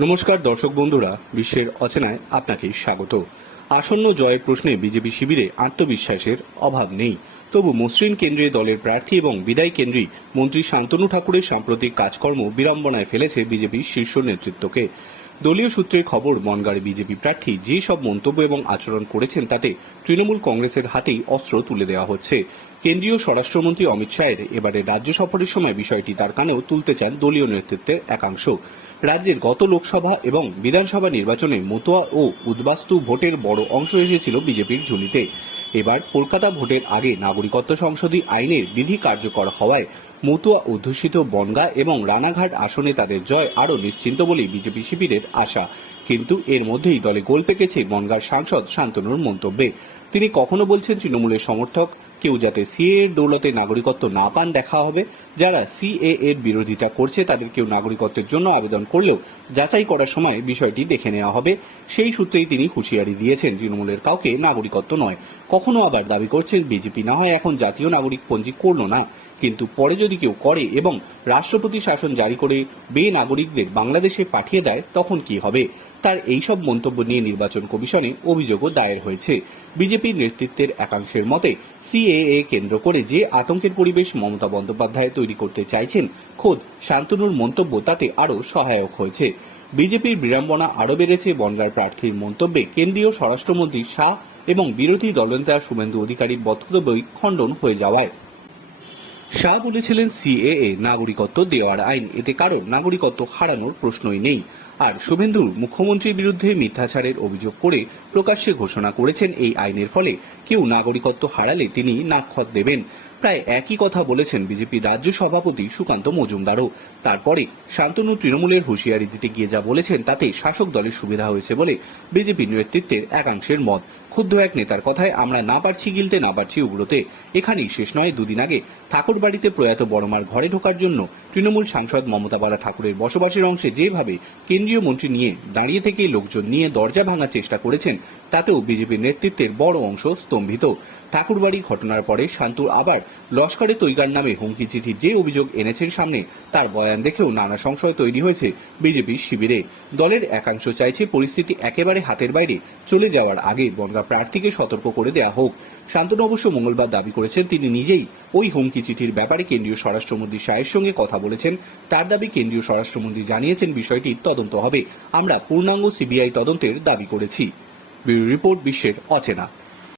নমস্কার দর্শক বন্ধুরা, বিশ্বের অচেনায় আপনাকে স্বাগত। আসন্ন জয়ের প্রশ্নে বিজেপি শিবিরে আত্মবিশ্বাসের অভাব নেই। তবু মসৃণ কেন্দ্রে দলের প্রার্থী এবং বিদায় কেন্দ্রী মন্ত্রী শান্তনু ঠাকুরের সাম্প্রতিক কাজকর্ম বিড়ম্বনায় ফেলেছে বিজেপির শীর্ষ নেতৃত্বকে। দলীয় সূত্রে খবর বনগাঁড়ে বিজেপি প্রার্থী যে সব মন্তব্য এবং আচরণ করেছেন তাতে তৃণমূল কংগ্রেসের হাতেই অস্ত্র তুলে দেওয়া হচ্ছে। কেন্দ্রীয় স্বরাষ্ট্রমন্ত্রী অমিত শাহের এবারে রাজ্য সফরের সময় বিষয়টি তার কানেও তুলতে চান দলীয় নেতৃত্বের একাংশ। রাজ্যের গত লোকসভা এবং বিধানসভা নির্বাচনে মতুয়া ও উদ্বাস্তু ভোটের বড় অংশ এসেছিল বিজেপির ঝুলিতে। এবার কলকাতা ভোটের আগে নাগরিকত্ব সংশোধনী আইনের বিধি কার্যকর হওয়ায় মতুয়া অধ্যুষিত বনগা এবং রানাঘাট আসনে তাদের জয় আরও নিশ্চিন্ত বলেই বিজেপি শিবিরের আশা। কিন্তু এর মধ্যেই দলে গোল পেকেছে বনগার সাংসদ শান্তনুর মন্তব্যে। তিনি কখনো বলছেন তৃণমূলের সমর্থক কেউ যাতে সিএ এর দৌলতে নাগরিকত্ব না পান দেখা হবে। যারা সিএ এর বিরোধিতা করছে, তাদের কেউ নাগরিকত্বের জন্য আবেদন করলেও যাচাই করার সময় বিষয়টি দেখে নেওয়া হবে। সেই সূত্রেই তিনি হুঁশিয়ারি দিয়েছেন, তৃণমূলের কাউকে নাগরিকত্ব নয়। কখনো আবার দাবি করছেন, বিজেপি না হয় এখন জাতীয় নাগরিক পঞ্জি করল না। কিন্তু পরে যদি কেউ করে এবং রাষ্ট্রপতি শাসন জারি করে বে নাগরিকদের বাংলাদেশে পাঠিয়ে দেয়, তখন কি হবে? তার এইসব মন্তব্য নিয়ে নির্বাচন কমিশনে অভিযোগও দায়ের হয়েছে। বিজেপির নেতৃত্বের একাংশের মতে, সিএএ কেন্দ্র করে যে আতঙ্কের পরিবেশ মমতা বন্দ্যোপাধ্যায় তৈরি করতে চাইছেন, খোদ শান্তনুর মন্তব্য তাতে আরও সহায়ক হয়েছে। বিজেপির বিড়ম্বনা আরও বেড়েছে বনগাঁর প্রার্থীর মন্তব্যে কেন্দ্রীয় স্বরাষ্ট্রমন্ত্রী শাহ এবং বিরোধী দলনেতা শুভেন্দু অধিকারীর বক্তব্যই খণ্ডন হয়ে যাওয়ায়। শাহ বলেছিলেন সিএএ নাগরিকত্ব দেওয়ার আইন। এতে কারণ নাগরিকত্ব হারানোর প্রশ্নই নেই। আর শুভেন্দুর মুখ্যমন্ত্রীর বিরুদ্ধে মিথ্যাচারের অভিযোগ করে প্রকাশ্যে ঘোষণা করেছেন এই আইনের ফলে কেউ নাগরিকত্ব হারালে তিনি নাক্ষত দেবেন। প্রায় একই কথা বলেছেন বিজেপি রাজ্য সভাপতি সুকান্ত মজুমদারও। তারপরে শান্তনু তৃণমূলের হুঁশিয়ারি দিতে গিয়ে যা বলেছেন তাতে শাসক দলের সুবিধা হয়েছে বলে বিজেপি নেতৃত্বের একাংশের মত। ক্ষুব্ধ এক নেতার কথায়, আমরা না পারছি গিলতে, না পারছি উগ্রতে। এখানেই শেষ নয়। দুদিন আগে ঠাকুর বাড়িতে প্রয়াত বড়মার ঘরে ঢোকার জন্য তৃণমূল সাংসদ মমতা বালা ঠাকুরের বসবাসের অংশে যেভাবে কেন্দ্রীয় মন্ত্রী নিয়ে দাঁড়িয়ে থেকে লোকজন নিয়ে দরজা ভাঙার চেষ্টা করেছেন, তাতেও বিজেপির নেতৃত্বের বড় অংশ স্তম্ভিত। ঠাকুরবাড়ি ঘটনার পরে শান্তুর আবার লস্করে তৈগার নামে হুমকি চিঠি যে অভিযোগ এনেছেন সামনে, তার বয়ান দেখেও নানা সংশয় তৈরি হয়েছে বিজেপির শিবিরে। দলের একাংশ চাইছে পরিস্থিতি একেবারে হাতের বাইরে, চলে যাওয়ার আগে বনগা প্রার্থীকে সতর্ক করে দেয়া হোক। শান্তনু অবশ্য মঙ্গলবার দাবি করেছেন, তিনি নিজেই ওই হুমকি চিঠির ব্যাপারে কেন্দ্রীয় স্বরাষ্ট্রমন্ত্রী শাহের সঙ্গে কথা বলেছেন। তার দাবি কেন্দ্রীয় স্বরাষ্ট্রমন্ত্রী জানিয়েছেন বিষয়টি তদন্ত হবে আমরা পূর্ণাঙ্গ সিবিআই তদন্তের দাবি করেছি। ব্যুরো রিপোর্ট বিশ্বের অচেনা।